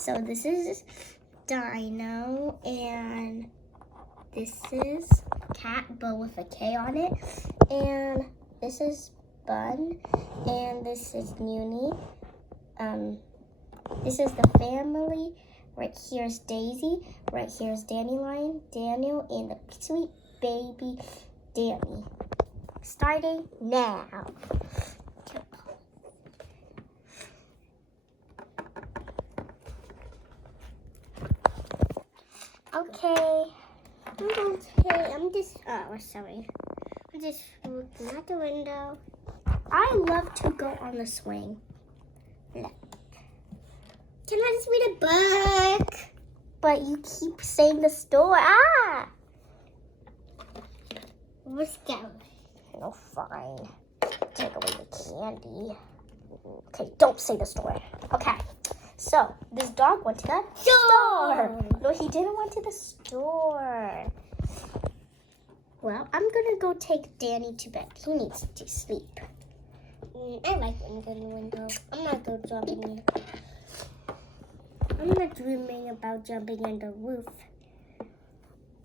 So this is Dino, and this is Cat, but with a K on it. And this is Bun, and this is Nuni. This is the family. Right here's Daisy. Right here's Dandelion, Daniel, and the sweet baby Danny. Starting now. Okay. I'm just looking out the window. I love to go on the swing. Look. Can I just read a book? But you keep saying the store. Let's go. No, fine. Take away the candy. Okay, don't say the store. Okay. So, this dog went to the store. No, he didn't went to the store. Well, I'm going to go take Danny to bed. He needs to sleep. I like when go in the window. I'm not going jumping in. I'm not dreaming about jumping in the roof.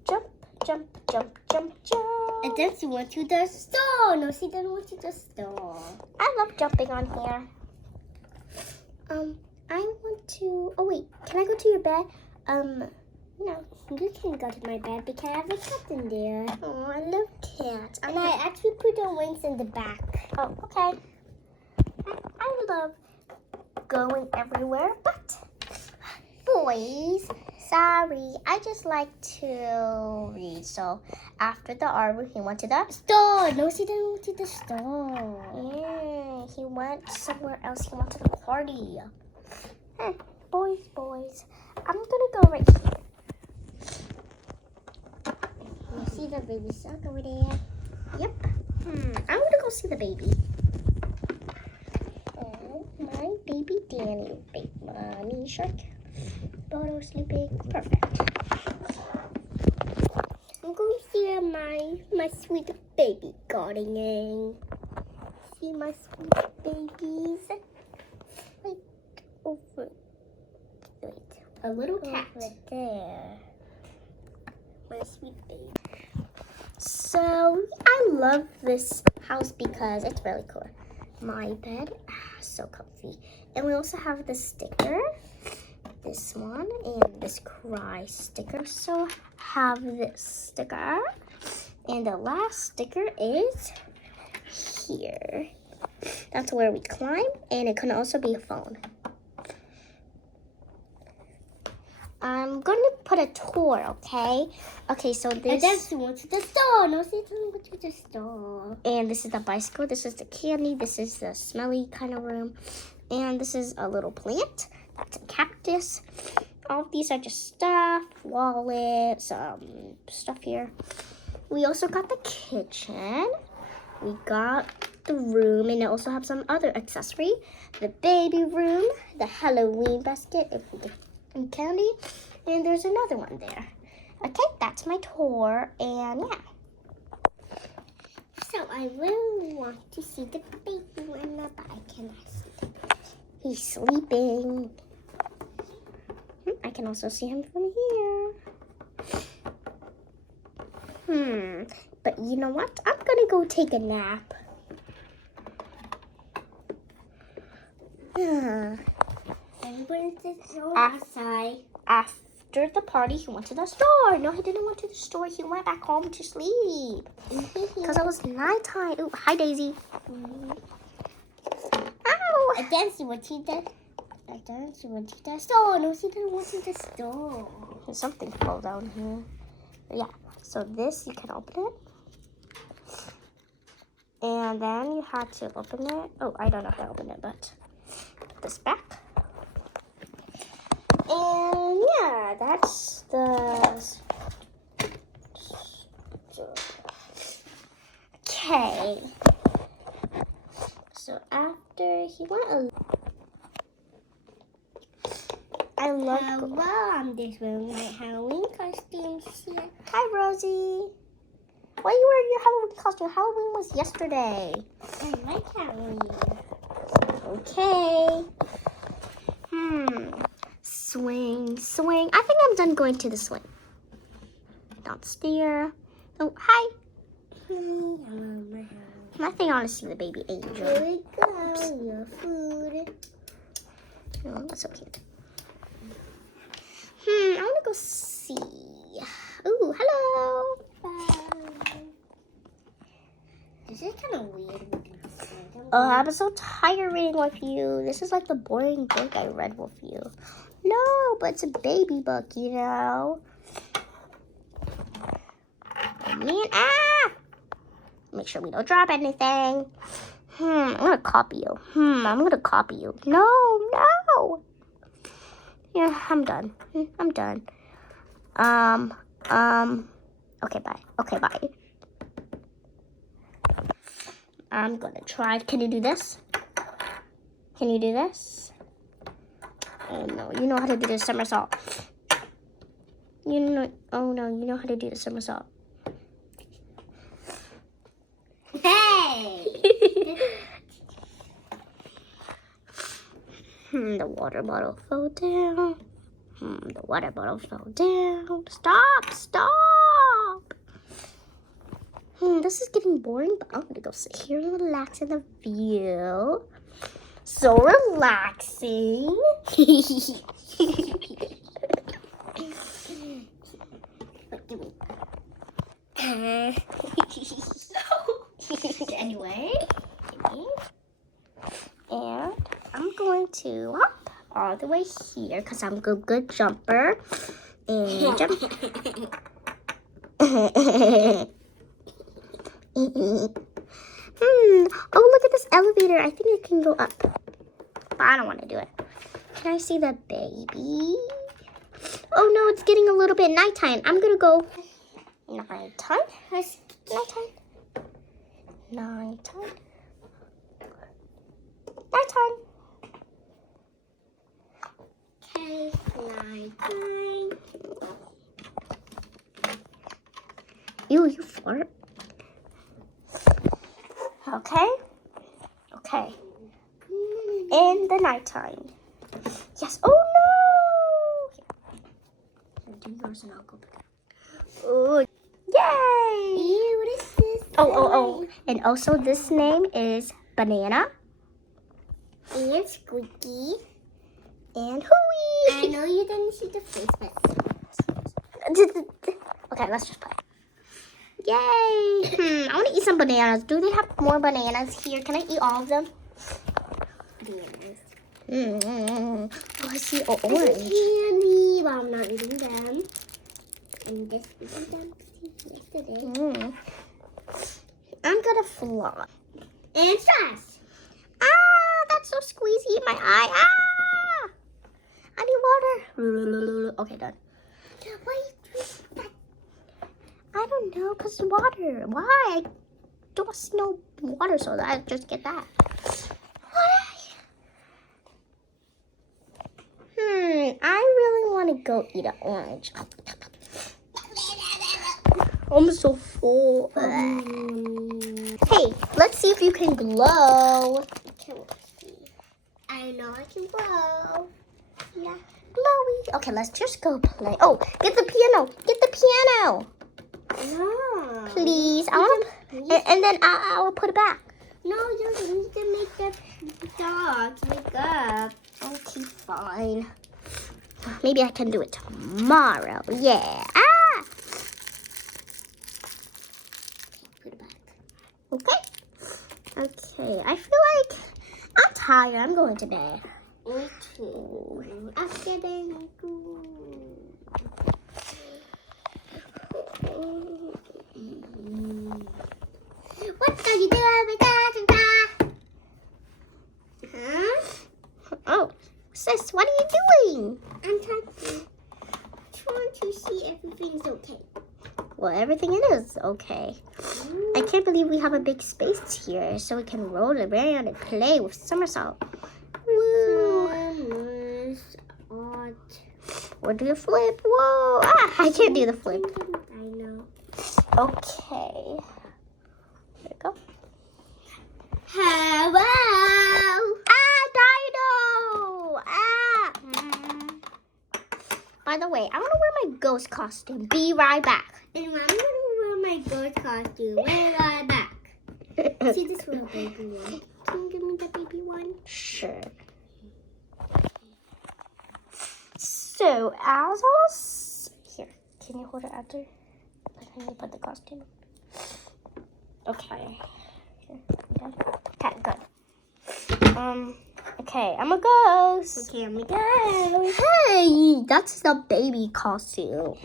Jump, jump, jump, jump, jump. And then she went to the store. No, she didn't went to the store. I love jumping on here. I want to. Oh wait, can I go to your bed? No, you can go to my bed because I have a cat in there. Oh, I love cats. And I actually put the wings in the back. Oh, okay. I love going everywhere, but boys, sorry, I just like to read. So after the arbor, he went to the store. No, he didn't go to the store. Yeah, he went somewhere else. He went to the party. Boys, I'm gonna go right here. You see the baby shark over there? Yep. I'm gonna go see the baby. Oh, my baby Danny, big mommy shark. Bono sleeping. Perfect. I'm going to see my sweet baby gardening. See my sweet babies. Like over. Wait, a little cat over there. My sweet baby. So I love this house because it's really cool. My bed, so comfy. And we also have the sticker. This one and this cry sticker. So have this sticker. And the last sticker is here. That's where we climb, and it can also be a phone. I'm going to put a tour, okay? Okay, so this... And then went to the store. No, she didn't go to the store. And this is the bicycle. This is the candy. This is the smelly kind of room. And this is a little plant. That's a cactus. All of these are just stuff, wallets, stuff here. We also got the kitchen. We got the room, and it also have some other accessory. The baby room, the Halloween basket, and candy, and there's another one there. Okay, that's my tour, and yeah. So I really want to see the baby one, but I cannot see him. He's sleeping. I can also see him from here. But you know what? I'm gonna go take a nap. Outside. After the party, he went to the store. No, he didn't went to the store. He went back home to sleep. Because it was nighttime. Ooh, hi, Daisy. Ow! And then she went to the store. No, she didn't went to the store. Something fell down here. But yeah, so this, you can open it. And then you had to open it. Oh, I don't know how to open it, but put this back. And yeah, that's the... Okay. So after he went I love... Hello, I'm just wearing my Halloween costume here. Hi, Rosie. Why are you wearing your Halloween costume? Halloween was yesterday. I like Halloween. Okay. Swing, swing. I think I'm done going to the swing. Downstairs. Oh, hi. I think I want to see the baby angel. Here we go, your food. Oh, that's so cute. I want to go see. Ooh, hello. Bye. This is kind of weird. Oh, I'm so tired reading with you. This is like the boring book I read with you. No, but it's a baby book, you know. Oh, man, ah! Make sure we don't drop anything. I'm gonna copy you. I'm gonna copy you. No. Yeah, I'm done. I'm done. Okay, bye. I'm gonna try. Can you do this? Can you do this? Oh no, you know how to do the somersault. You know, oh no, you know how to do the somersault. Hey! The water bottle fell down. The water bottle fell down. Stop. This is getting boring, but I'm gonna go sit here and relax in the view. So relaxing. Anyway. And I'm going to hop all the way here because I'm a good jumper. And jump. Oh, look at this elevator. I think it can go up. But I don't want to do it. Can I see the baby? Oh no, it's getting a little bit nighttime. I'm going to go nighttime. Okay, nighttime. Ew, you fart. Okay. In the nighttime. Yes. Oh no! Do yours and I'll go back. Oh, yay! Ew, what is this? Oh. And also this name is Banana. And Squeaky. And Hooey. I know you didn't see the face, but... Okay, let's just play. Yay! I want to eat some bananas. Do they have more bananas here? Can I eat all of them? Bananas. Oh, I see orange. Candy, but I'm not eating them. And this is them yesterday. I'm gonna fly. And straws. Ah, that's so squeezy in my eye. Ah! I need water. Okay, done. Why you drink that? I don't know, because water. Why? I don't see no water, so I just get that. I really want to go eat an orange. I'm so full. Hey, let's see if you can glow. Okay, we'll see. I know I can blow. Yeah, glowy. Okay, let's just go play. Oh, get the piano. Get the piano. No. Please. I want to, and then I will put it back. No, you need to make the dogs wake up. Okay, fine. Maybe I can do it tomorrow. Yeah. Ah! Put it back. Okay. Okay. I feel like I'm tired. I'm going to bed. Me too. After then, what are you doing? Huh? Oh, sis, what are you doing? I'm trying to see if everything's okay. Well, everything is okay. I can't believe we have a big space here so we can roll around and play with somersault. Woo! Or do a flip. Whoa! Ah, I can't do the flip. I know. Okay. There we go. Hello! Ah, dino! Ah! By the way, I'm gonna wear my ghost costume. Be right back. And I'm gonna wear my ghost costume. Wear right back. See this little baby one. Can you give me the baby one? Sure. So, as I was... Here, can you hold it out there? I need to put the costume. Okay. Here, okay, good. Okay, I'm a ghost. Okay, I'm a ghost. Hey, that's the baby costume.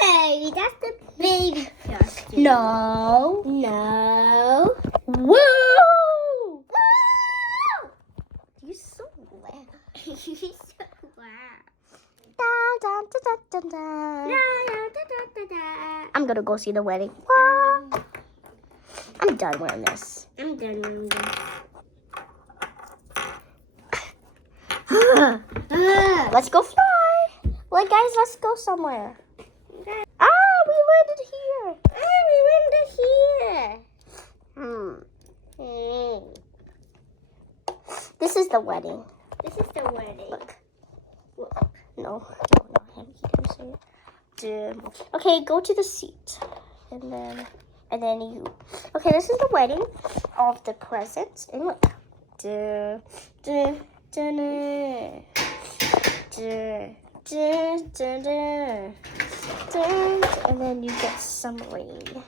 Hey, that's the baby costume. No. No. Woo! Woo! You're so loud. You're so loud. Dun, dun, dun, dun, dun. Da, da, da, da, da. I'm gonna go see the wedding. Wow. I'm done wearing this. I'm done with this. Let's go fly. Well, guys, let's go somewhere. Ah, we landed here. This is the wedding. This is the wedding. Look. No, he didn't say it. Okay, go to the seat, and then you. Okay, this is the wedding of the presents, and look. And then you get some rain.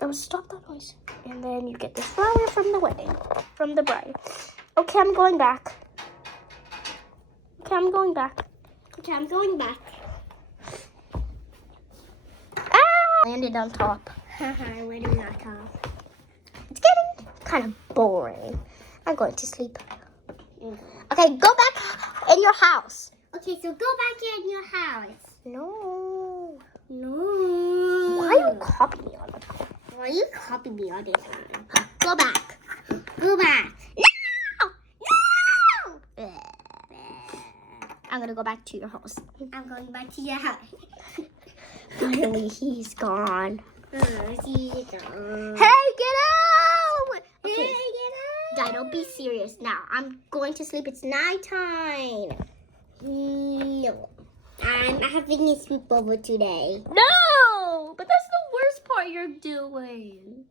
Oh, stop that noise. And then you get the flower from the wedding, from the bride. Okay, I'm going back. Okay, I'm going back. Okay, I'm going back. Ah! Landed on top. Haha, wedding on top. It's getting kind of boring. I'm going to sleep. Okay, go back in your house. Okay, so go back in your house. No. No. Why are you copying me all the time? Why you copy me all the time? Go back. Go back. No! I'm gonna go back to your house. I'm going back to your house. Finally, he's gone. She's gone. Hey, get out! Hey, Okay, get out. Dad, don't be serious now. I'm going to sleep. It's nighttime. No. I'm having a sleepover today. No! But that's the worst part you're doing.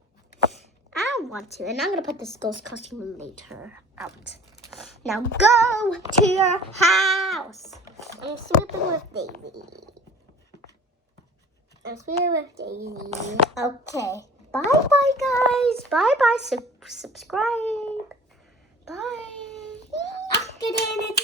I don't want to. And I'm going to put this ghost costume later out. Now go to your house. I'm sleeping with Daisy. I'm sleeping with Daisy. Okay. Bye-bye, guys. Bye-bye. Subscribe. Bye. After dinner.